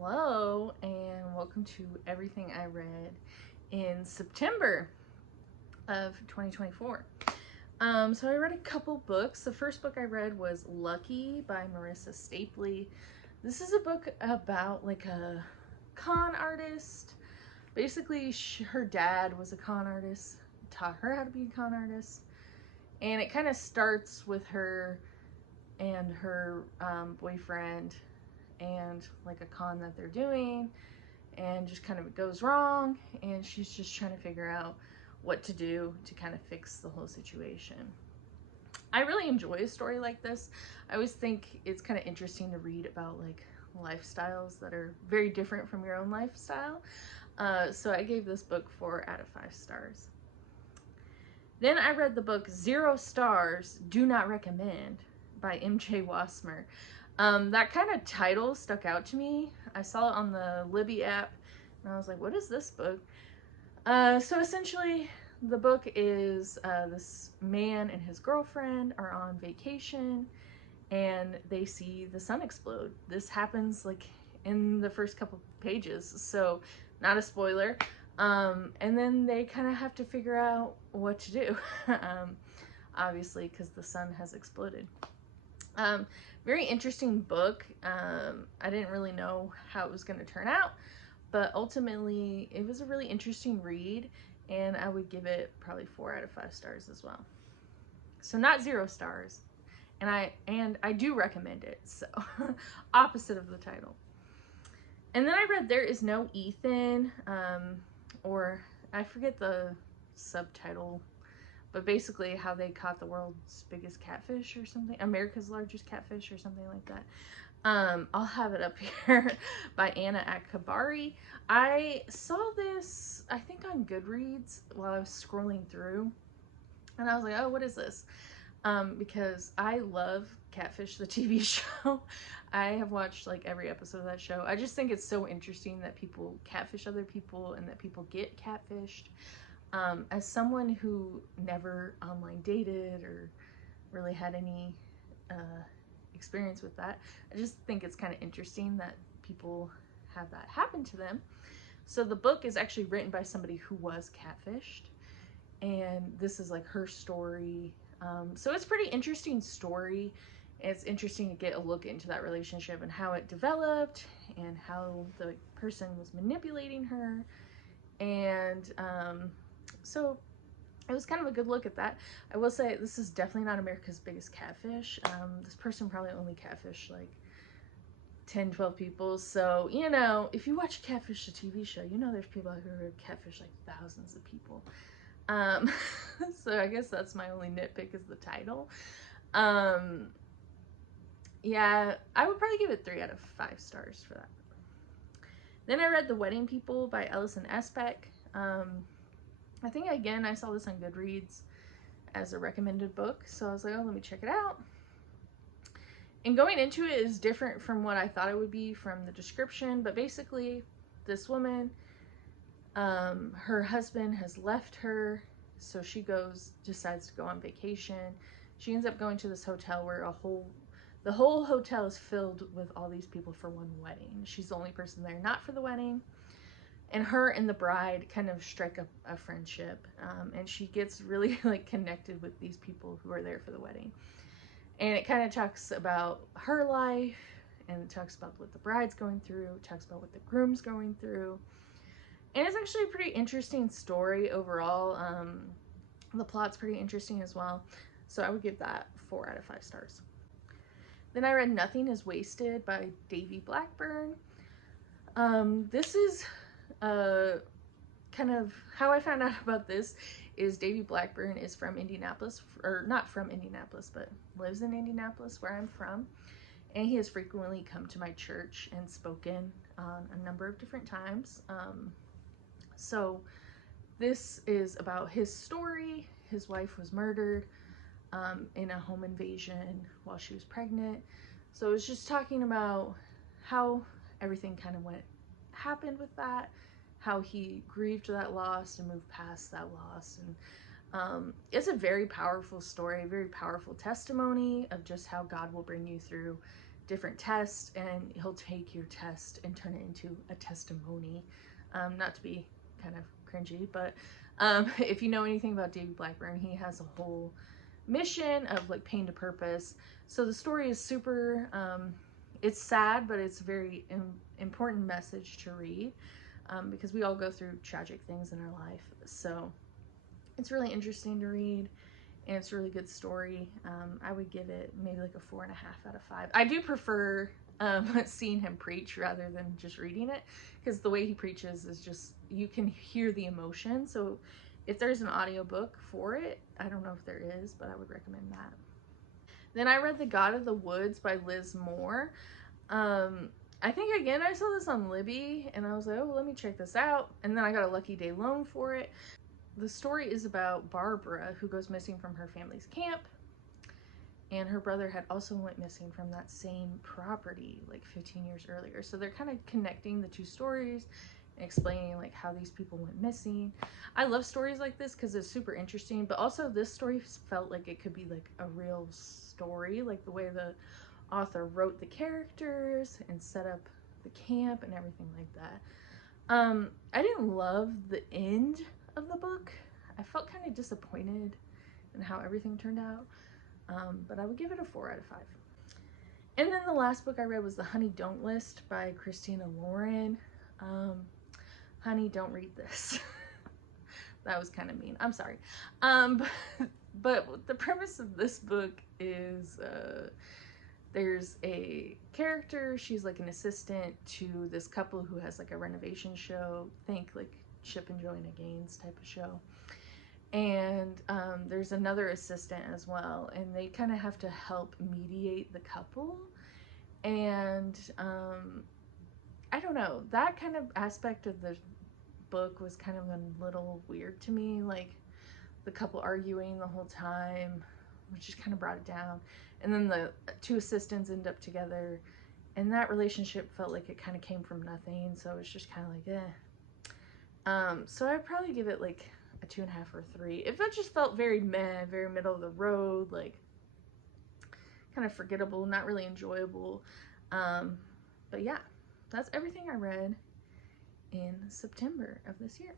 Hello, and welcome to Everything I Read in September of 2024. So I read a couple books. The first book I read was Lucky by Marissa Stapley. This is a book about like a con artist. Basically, her dad was a con artist, taught her how to be a con artist, and it kind of starts with her and her boyfriend and like a con that they're doing, and just kind of it goes wrong, and she's just trying to figure out what to do to kind of fix the whole situation. I really enjoy a story like this. I always think it's kind of interesting to read about like lifestyles that are very different from your own lifestyle. So I gave this book 4 out of 5 stars. Then I read the book 0 Stars, Do Not Recommend by M.J. Wassmer. That kind of title stuck out to me. I saw it on the Libby app, and I was like, what is this book? So essentially, the book is this man and his girlfriend are on vacation, and they see the sun explode. This happens like in the first couple pages, so not a spoiler. And then they kind of have to figure out what to do, obviously, because the sun has exploded. Very interesting book. I didn't really know how it was going to turn out, but ultimately it was a really interesting read, and I would give it probably 4 out of 5 stars as well. So not 0 stars, and I do recommend it. So opposite of the title. And then I read There Is No Ethan, or I forget the subtitle, but basically how they caught the world's biggest catfish or something, America's largest catfish or something like that. I'll have it up here by Anna Akbari. I saw this, I think on Goodreads while I was scrolling through, and I was like, oh, what is this? Because I love Catfish, the TV show. I have watched like every episode of that show. I just think it's so interesting that people catfish other people and that people get catfished. As someone who never online dated or really had any experience with that, I just think it's kind of interesting that people have that happen to them. So the book is actually written by somebody who was catfished, and this is like her story. So it's a pretty interesting story. It's interesting to get a look into that relationship and how it developed and how the person was manipulating her. And so it was kind of a good look at that. I will say this is definitely not America's Biggest Catfish. This person probably only catfished like 10, 12 people. So, you know, if you watch Catfish, the TV show, you know there's people who are catfish like thousands of people. So I guess that's my only nitpick is the title. Yeah, I would probably give it 3 out of 5 stars for that. Then I read The Wedding People by Ellison Especk. I think, again, I saw this on Goodreads as a recommended book, so I was like, oh, let me check it out. And going into it is different from what I thought it would be from the description, but basically, this woman, her husband has left her, so she decides to go on vacation. She ends up going to this hotel where the whole hotel is filled with all these people for one wedding. She's the only person there not for the wedding. And her and the bride kind of strike a friendship, and she gets really like connected with these people who are there for the wedding. And it kind of talks about her life, and it talks about what the bride's going through, it talks about what the groom's going through. And it's actually a pretty interesting story overall. The plot's pretty interesting as well. So I would give that 4 out of 5 stars. Then I read Nothing is Wasted by Davy Blackburn. This is kind of how I found out about this is Davy Blackburn is from Indianapolis, or not from Indianapolis, but lives in Indianapolis, where I'm from. And he has frequently come to my church and spoken a number of different times. So this is about his story. His wife was murdered in a home invasion while she was pregnant. So it's just talking about how everything kind of happened with that, how he grieved that loss and moved past that loss. And it's a very powerful story, a very powerful testimony of just how God will bring you through different tests, and he'll take your test and turn it into a testimony. Not to be kind of cringy, but if you know anything about Davy Blackburn, he has a whole mission of like pain to purpose. So the story is super, it's sad, but it's a very important message to read, because we all go through tragic things in our life. So it's really interesting to read, and it's a really good story. I would give it maybe like a 4.5 out of 5. I do prefer seeing him preach rather than just reading it, because the way he preaches is just, you can hear the emotion. So if there's an audiobook for it, I don't know if there is, but I would recommend that. Then I read The God of the Woods by Liz Moore. I think, again, I saw this on Libby, and I was like, oh, let me check this out. And then I got a Lucky Day loan for it. The story is about Barbara, who goes missing from her family's camp, and her brother had also went missing from that same property like 15 years earlier. So they're kind of connecting the two stories and explaining like how these people went missing. I love stories like this because it's super interesting, but also this story felt like it could be like a real story, like the way the author wrote the characters and set up the camp and everything like that. I didn't love the end of the book. I felt kind of disappointed in how everything turned out, but I would give it a 4 out of 5. And then the last book I read was The Honey Don't List by Christina Lauren. Honey, don't read this. That was kind of mean. I'm sorry. But the premise of this book is there's a character, she's like an assistant to this couple who has like a renovation show. Think like Chip and Joanna Gaines type of show. And there's another assistant as well, and they kind of have to help mediate the couple. And I don't know, that kind of aspect of the book was kind of a little weird to me, like the couple arguing the whole time, which just kind of brought it down. And then the two assistants end up together, and that relationship felt like it kind of came from nothing, so it's just kind of like so I'd probably give it like a 2.5 or 3. If it just felt very meh, very middle of the road, like kind of forgettable, not really enjoyable. But yeah, that's everything I read in September of this year.